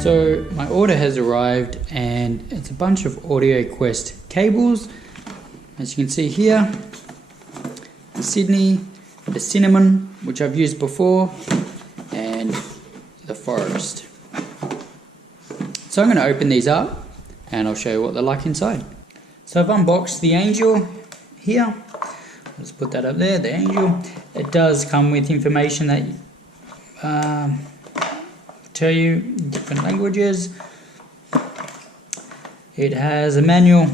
So my order has arrived and it's a bunch of AudioQuest cables. As you can see here, the Sydney, the Cinnamon, which I've used before, and the Forest. So I'm going to open these up and I'll show you what they're like inside. So I've unboxed the Angel here. Let's put that up there, the Angel. It does come with information that tell you different languages. It has a manual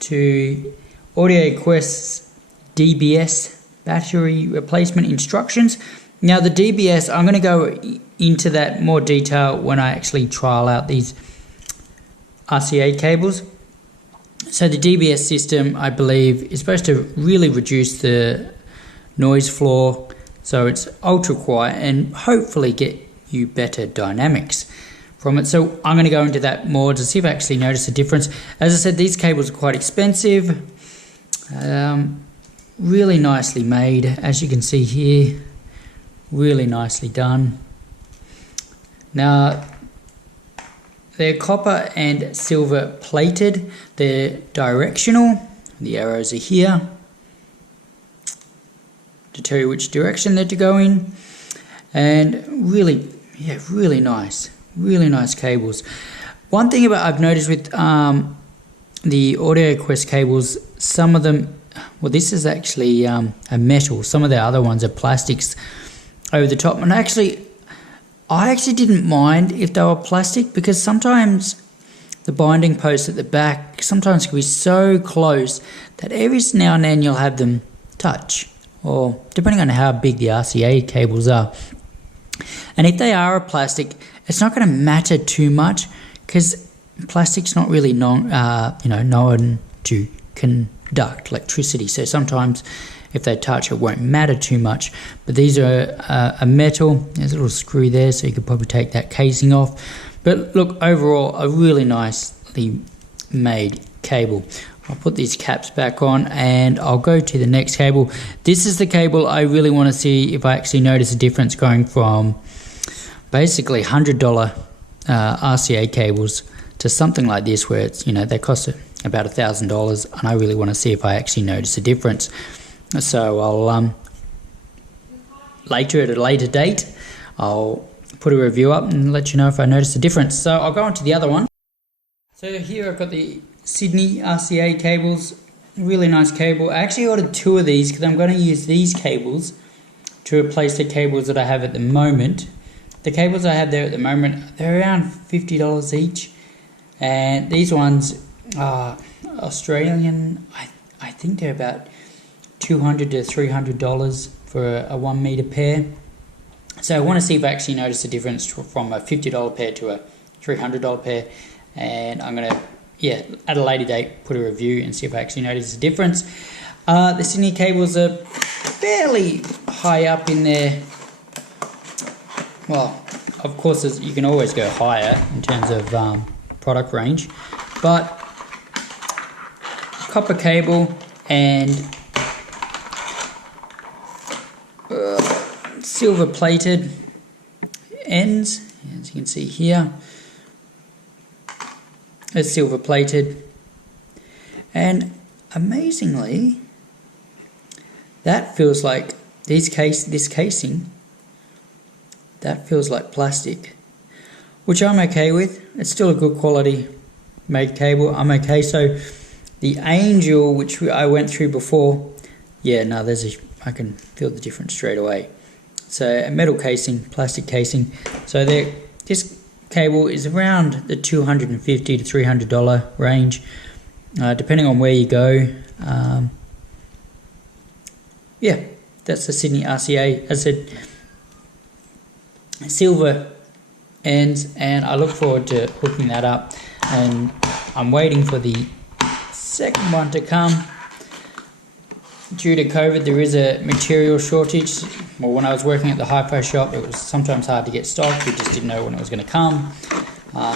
to AudioQuest's DBS battery replacement instructions. Now the DBS, I'm going to go into that more detail when I actually trial out these RCA cables. So the DBS system, I believe, is supposed to really reduce the noise floor, so it's ultra quiet, and hopefully get you better dynamics from it. So I'm going to go into that more to see if I actually notice a difference. As I said, these cables are quite expensive, really nicely made, as you can see here, really nicely done. Now they're copper and silver plated, they're directional, the arrows are here to tell you which direction they're to go in, and really nice cables. One thing I've noticed with the AudioQuest cables, some of them, well, this is actually a metal, some of the other ones are plastics over the top, and I actually didn't mind if they were plastic, because sometimes the binding posts at the back sometimes can be so close that every now and then you'll have them touch, or depending on how big the RCA cables are. And if they are a plastic, it's not going to matter too much, because plastic's not really known to conduct electricity. So sometimes if they touch, it won't matter too much. But these are a metal. There's a little screw there, so you could probably take that casing off. But look, overall, a really nicely made cable. I'll put these caps back on and I'll go to the next cable. This is the cable I really want to see if I actually notice a difference going from basically $100 RCA cables to something like this, where it's, they cost about $1,000, and I really want to see if I actually notice a difference. So I'll at a later date, I'll put a review up and let you know if I notice a difference. So I'll go on to the other one. So here I've got the Sydney RCA cables, really nice cable. I actually ordered 2 of these because I'm going to use these cables to replace the cables that I have at the moment. The cables I have there at the moment, they're around $50 each, and these ones are Australian. I think they're about $200 to $300 for a 1 meter pair. So I want to see if I actually notice a difference from a $50 pair to a $300 pair, and I'm going to, at a later date, put a review and see if I actually notice a difference. The Sydney cables are fairly high up in there. Well, of course, you can always go higher in terms of product range, but copper cable and silver plated ends, as you can see here. It's silver plated, and amazingly, that feels like this casing. That feels like plastic, which I'm okay with. It's still a good quality made cable. I'm okay. So the Angel, which I went through before, I can feel the difference straight away. So a metal casing, plastic casing. So this cable is around the $250 to $300 range, depending on where you go. That's the Sydney RCA. As I said, silver ends, and I look forward to hooking that up. And I'm waiting for the second one to come. Due to COVID, there is a material shortage. Well, when I was working at the HiFi shop, it was sometimes hard to get stock. We just didn't know when it was going to come.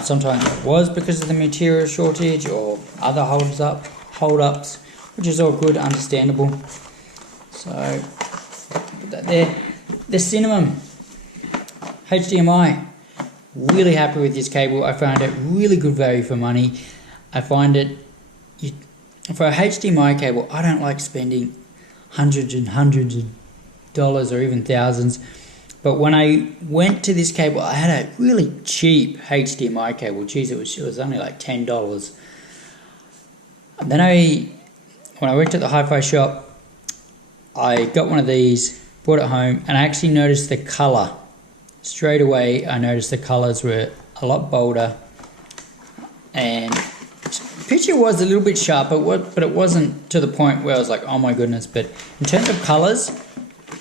Sometimes it was because of the material shortage or other hold-ups, which is all good, understandable. So, put that there. The Cinnamon HDMI Really happy with this cable. I found it really good value for money. I find it, for a HDMI cable, I don't like spending hundreds and hundreds of dollars or even thousands. But when I went to this cable, I had a really cheap HDMI cable. Geez, it was only like $10. And then when I worked at the HiFi shop, I got one of these, brought it home, and I actually noticed the color. Straight away, I noticed the colors were a lot bolder, and the picture was a little bit sharper, but it wasn't to the point where I was like, oh my goodness. But in terms of colors,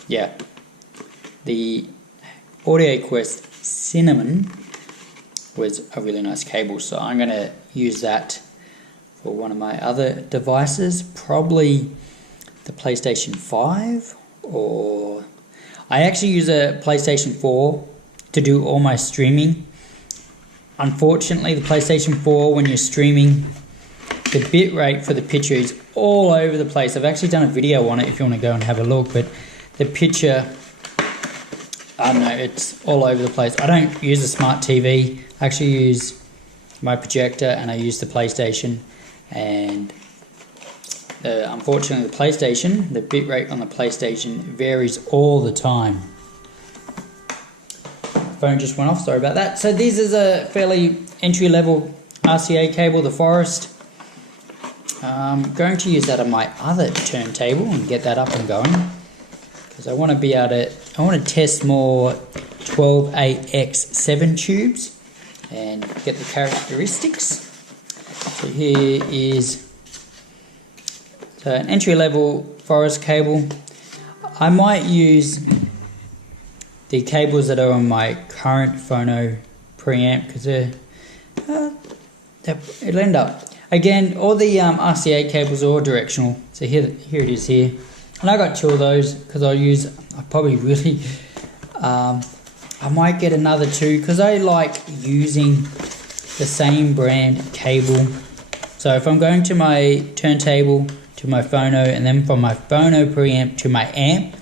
yeah, the AudioQuest Cinnamon was a really nice cable, so I'm going to use that for one of my other devices, probably the PlayStation 5, or I actually use a PlayStation 4 to do all my streaming. Unfortunately, the PlayStation 4, when you're streaming, the bit rate for the picture is all over the place. I've actually done a video on it if you want to go and have a look, but the picture, I don't know, it's all over the place. I don't use a smart TV. I actually use my projector and I use the PlayStation, and unfortunately the PlayStation, the bit rate on the PlayStation varies all the time. Phone just went off, sorry about that. So this is a fairly entry-level RCA cable, the Forest. I'm going to use that on my other turntable and get that up and going, because I want to be able to, I want to test more 12AX7 tubes and get the characteristics. So here is an entry-level Forest cable. I might use the cables that are on my current phono preamp, because it'll end up. Again, all the RCA cables are all directional. So here it is here. And I got 2 of those because I probably really, I might get another 2 because I like using the same brand cable. So if I'm going to my turntable, to my phono, and then from my phono preamp to my amp,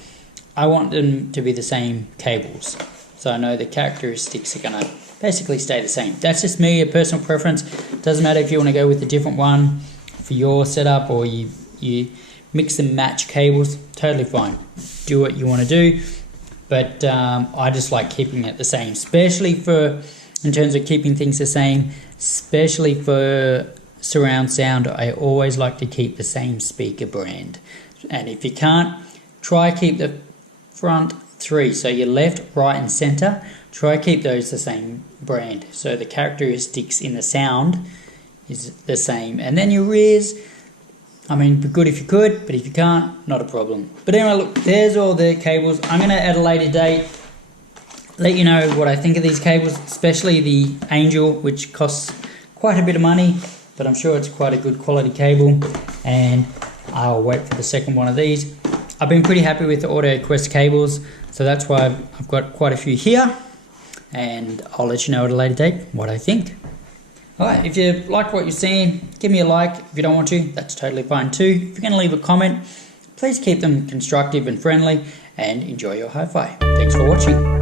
I want them to be the same cables. So I know the characteristics are going to basically stay the same. That's just me, a personal preference. Doesn't matter if you want to go with a different one for your setup, or you mix and match cables, totally fine. Do what you want to do. But I just like keeping it the same, especially in terms of keeping things the same, especially for surround sound. I always like to keep the same speaker brand. And if you can't, try keep the front 3, so your left, right and center, try keep those the same brand, so the characteristics in the sound is the same. And then your rears, I mean, be good if you could, but if you can't, not a problem. But anyway, look, there's all the cables. I'm going to, at a later date, let you know what I think of these cables, especially the Angel, which costs quite a bit of money, but I'm sure it's quite a good quality cable, and I'll wait for the second one of these. I've been pretty happy with the AudioQuest cables, so that's why I've got quite a few here, and I'll let you know at a later date what I think. Alright, if you like what you're seeing, give me a like. If you don't want to, that's totally fine too. If you're going to leave a comment, please keep them constructive and friendly, and enjoy your hi-fi. Thanks for watching.